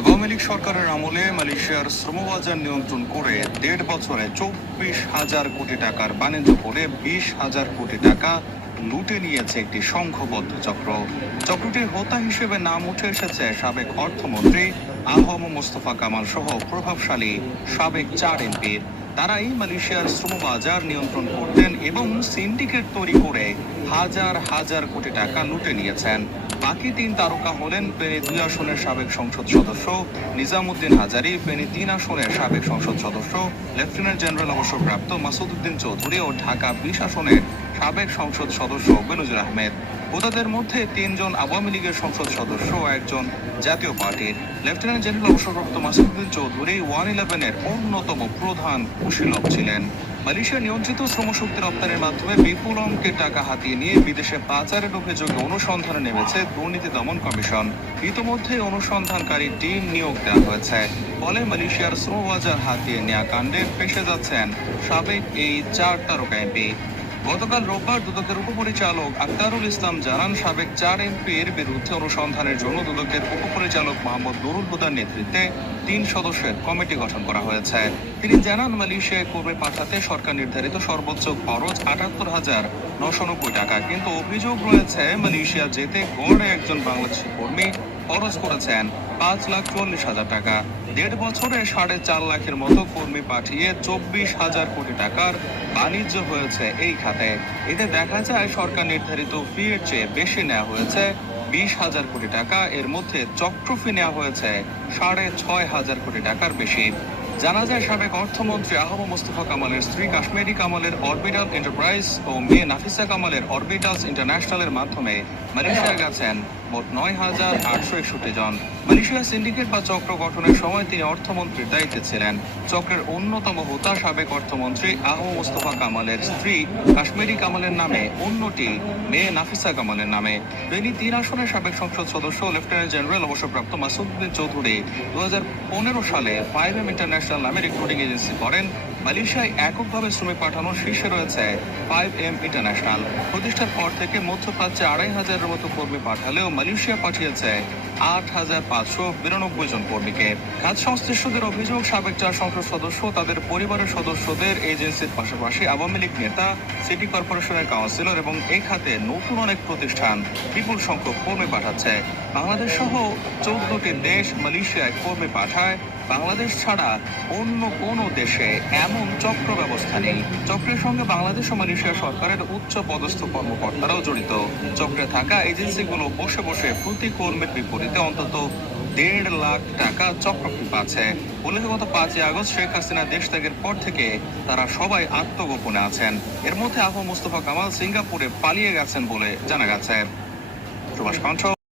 আওয়ামী লীগ সরকারের আমলে মালয়েশিয়ার শ্রমবাজার নিয়ন্ত্রণ করে দেড় বছরে চব্বিশ হাজার কোটি টাকার বাণিজ্য করে বিশ হাজার কোটি টাকা লুটে নিয়েছে একটি সংঘবদ্ধ চক্র। চক্রটির হোতা হিসেবে নাম উঠে এসেছে সাবেক অর্থমন্ত্রী আহম মোস্তফা কামাল সহ প্রভাবশালী সাবেক চার এমপির তারাই মালয়েশিয়ার শ্রমবাজার নিয়ন্ত্রণ করতেন এবং সিন্ডিকেট তৈরি করে হাজার হাজার কোটি টাকা লুটে নিয়েছেন। বাকি তিন তারকা হলেন ফেনী দুই আসনের সাবেক সংসদ সদস্য, নিজামুদ্দিন হাজারি ফেনী তিন আসনের সাবেক সংসদ সদস্য, লেফটেন্যান্ট জেনারেল অবসরপ্রাপ্ত মাসুদউদ্দিন চৌধুরী ও ঢাকা বিশ আসনের সাবেক সংসদ সদস্য বেনজির আহমেদ। হোতাদের মধ্যে তিনজন আওয়ামী লীগের সংসদ সদস্য ও একজন জাতীয় পার্টির। লেফটেন্যান্ট জেনারেল অবসরপ্রাপ্ত মাসুদউদ্দিন চৌধুরী ওয়ান ইলেভেনের অন্যতম প্রধান কুশীলভ ছিলেন। মালয়েশিয়া নিয়ন্ত্রিত শ্রমশক্তি রপ্তানির মাধ্যমে বিপুল অঙ্কের টাকা হাতিয়ে নিয়ে বিদেশে পাচারের অভিযোগে অনুসন্ধানে নেমেছে দুর্নীতি দমন কমিশন। ইতোমধ্যে অনুসন্ধানকারী টিম নিয়োগ দেওয়া হয়েছে। ফলে মালয়েশিয়ার শ্রমবাজার হাতিয়ে নেওয়া কাণ্ডে ফেসে যাচ্ছেন সাবেক এই চার তারকা এমপি। গতকাল রোববার দুদকের উপপরিচালক আক্তারুল ইসলাম জানান, সাবেক চার এমপির বিরুদ্ধে অনুসন্ধানের জন্য দুদকের উপপরিচালক মোহাম্মদ নুরুল হুদার নেতৃত্বে তিন সদস্যের কমিটি গঠন করা হয়েছে। তিনি জানান, মালয়েশিয়ায় কর্মী পাঠাতে সরকার নির্ধারিত সর্বোচ্চ খরচ আটাত্তর হাজার নশো নব্বই টাকা, কিন্তু অভিযোগ রয়েছে, মালয়েশিয়া যেতে গড়ে একজন বাংলাদেশি কর্মী খরচ করেছেন পাঁচ লাখ চল্লিশ হাজার টাকা। দেড় বছরে সাড়ে চার লাখের মতো কর্মী পাঠিয়ে চব্বিশ হাজার কোটি টাকার বাণিজ্য হয়েছে এই খাতে। এতে দেখা যায় সরকার নির্ধারিত ফি এর চেয়ে বেশি নেওয়া হয়েছে। বিশ হাজার কোটি টাকা এর মধ্যে চক্র ফি নেওয়া হয়েছে সাড়ে ছয় হাজার কোটি টাকার বেশি। জানা যায় সাবেক অর্থমন্ত্রী আহম মোস্তফা কামালের স্ত্রী কাশ্মীরি কামালের অরবিটাল এন্টারপ্রাইজ ও মেয়ে নাফিসা কামালের অরবিটালস ইন্টারন্যাশনালের মাধ্যমে মালয়েশিয়া গেছেন মোট নয় হাজার আটশো একষট্টি জন। মালয়েশিয়া সিন্ডিকেট বা চক্র গঠনের সময় তিনি অর্থমন্ত্রীর দায়িত্বে ছিলেন। চক্রের অন্যতম হোতা সাবেক অর্থমন্ত্রী আহম মোস্তফা কামালের স্ত্রী কাশ্মীরি কামালের নামে অন্যটি মেয়ে নাফিসা কামালের নামে। বেনি তিন আসনের সাবেক সংসদ সদস্য, লেফটেন্যান্ট জেনারেল অবসরপ্রাপ্ত মাসুদ্দিন চৌধুরী দু হাজার পনেরো সালে ফাইভ এম ইন্টারন্যাশনাল নামে রিক্রুটিং এজেন্সি করেন। মালয়েশিয়ায় এককভাবে শ্রমিক পাঠানোর শীর্ষে রয়েছে ফাইভ এম ইন্টারন্যাশনাল। প্রতিষ্ঠার পর থেকে মধ্যপ্রাচ্যে আড়াই হাজারের মতো কর্মী পাঠালেও মালয়েশিয়া পাঠিয়েছে আট হাজার পাঁচশো বিরানব্বই জন কর্মীকে। কাজ সংশ্লিষ্টদের অভিযোগ, সাবেক চার সংসদ সদস্য, তাদের পরিবারের সদস্যদের এজেন্সির পাশাপাশি আওয়ামী লীগ নেতা, সিটি কর্পোরেশনের কাউন্সিলর এবং এই খাতে নতুন অনেক প্রতিষ্ঠান বিপুল সংখ্যক কর্মী পাঠাচ্ছে। বাংলাদেশ সহ চৌদ্দটি দেশ মালয়েশিয়ায় কর্মী পাঠায়। বাংলাদেশ ছাড়া অন্য কোনো দেশে এমন চক্র ব্যবস্থা নেই। চক্রের সঙ্গে বাংলাদেশ ও মালয়েশিয়া সরকারের উচ্চ পদস্থ কর্মকর্তারাও জড়িত। চক্রে থাকা এজেন্সিগুলো বসে বসে প্রতি কর্মীর বিপরীতে অন্তত দেড় লাখ টাকা চক্রফি পাচ্ছে। উল্লেখ গত পাঁচই আগস্ট শেখ হাসিনা দেশ ত্যাগের পর থেকে তারা সবাই আত্মগোপনে আছেন। এর মধ্যে আহ মোস্তফা কামাল সিঙ্গাপুরে পালিয়ে গেছেন বলে জানা গেছে। সুভাষ কণ্ঠ